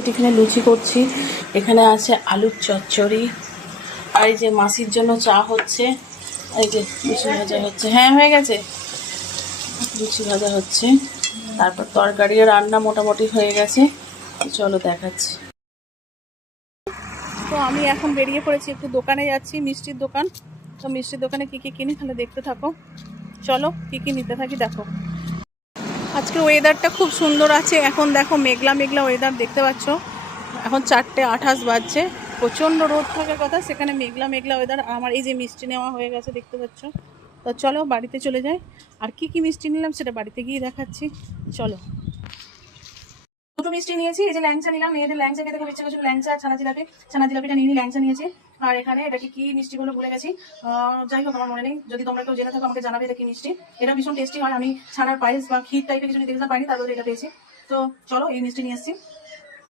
টিফিনে লুচি করছি। এখানে আছে আলুর চচ্চড়ি, আর এই যে মাসির জন্য চা হচ্ছে, এই যে লুচি ভাজা হচ্ছে। হ্যাঁ, হয়ে গেছে, লুচি ভাজা হচ্ছে। তারপর তরকারিও রান্না মোটামুটি হয়ে গেছে। চলো দেখাচ্ছি। তো আমি এখন বেরিয়ে পড়েছি, একটু দোকানে যাচ্ছি, মিষ্টির দোকান। তো মিষ্টির দোকানে কি কি কিনি তাহলে দেখতে থাকো। চলো কি কি নিতে থাকি দেখো। আজকে ওয়েদারটা খুব সুন্দর আছে। এখন দেখো মেঘলা মেঘলা ওয়েদার দেখতে পাচ্ছ। এখন 4:28 বাজছে। প্রচণ্ড রোদ থাকার কথা, সেখানে মেঘলা মেঘলা ওয়েদার। আমার এই যে মিষ্টি নেওয়া হয়ে গেছে দেখতে পাচ্ছ। তো চলো বাড়িতে চলে যাই। আর কি কি মিষ্টি নিলাম সেটা বাড়িতে গিয়ে দেখাচ্ছি। চলো। দুটো মিষ্টি নিয়েছি। এই যে ল্যাংচা নিলাম, মেয়েদের ল্যাংচা খেতে খুব ইচ্ছে করছিল, ল্যাংচা আর ছানা জিলাপি। ছানা জিলাপিটা নিয়ে ল্যাংচা নিয়েছি। আর এখানে এটা কি মিষ্টি গুলো ভুলে গেছি, যাই হোক আমার মনে নেই। যদি তোমরা কেউ জেনে থাকো আমাকে জানাবে এটা কি মিষ্টি। এটা ভীষণ টেস্টি হয়। আমি ছানার পায়েস বা ক্ষীর টাইপের কিছু নিতে পারিনি, তারপরে এটা পেয়েছি। তো চলো এই মিষ্টি নিয়ে এসেছি।